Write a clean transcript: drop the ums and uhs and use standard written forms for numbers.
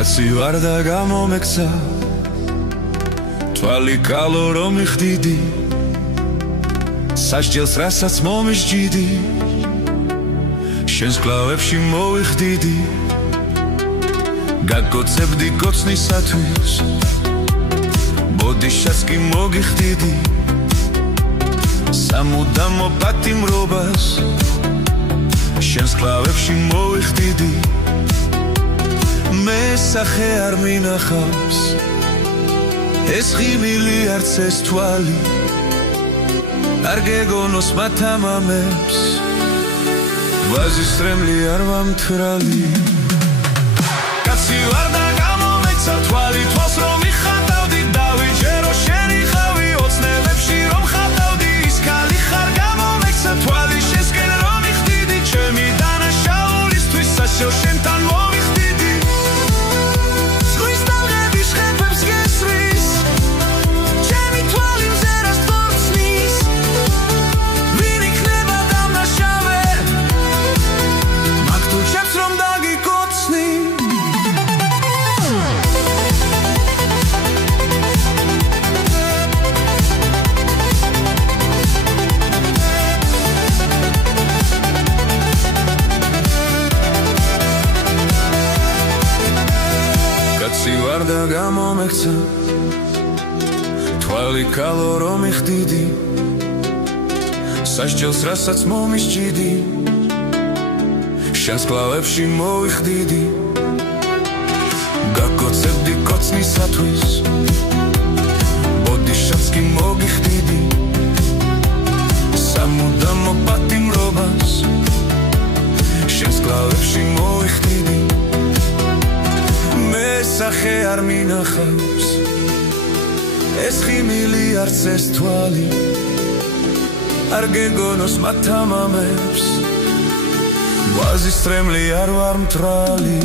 კაცი ვარ და გამომექცა თვალი კალო რომ მიხდიდი სასჯელს რასაც მომისჯიდი შენს კლავებში მოვიხდიდი გაგოცებდი კოცნისათვის ბოდიშას კი მოგიხდიდი სამუდამო პატიმრობას შენს კლავებში მოვიხდიდი მე სახე არ მინახავს ეს ღიმილი არც ეს თვალი არ გეგონოს მათამამებს ვაზის რემლი არ ვამთრალი კაცი ვარ და გამომეცა თვალი თვალს რომ მიხატავდი დავიჯერო შენი ხავი ოცნებებში რომ ხატავდი ის ქალი ხარ გამომეცა თვალი შესკენ რომ მიხდიდი ჩემი დანაშაულისთვის საშო შენთან მოვიხდიდი ზღვის ტალღების ხეფებს გესვრის ჩემი თვალი მზერას თორცნის ვინ იქნება დამნაშავე მაგ თუ ჩემს რომ დაგიკოცნი კაცი ვარ და გამომექცა თვალი კალო რომ მიხდიდი სასჯელს რასაც მომისჯიდი შენს კლავებში მოვიხდიდი გაგოცებდი კოცნისათვის ბოდიშას კი მოგიხდიდი სამუდამო პატიმრობას შენს კლავებში მოვიხდიდი მე სახე არ მინახავს ეს ღიმილი არც ეს თვალი არ გეგონოს მათამამებს ვაზის რემლი არ ვარ მთრალი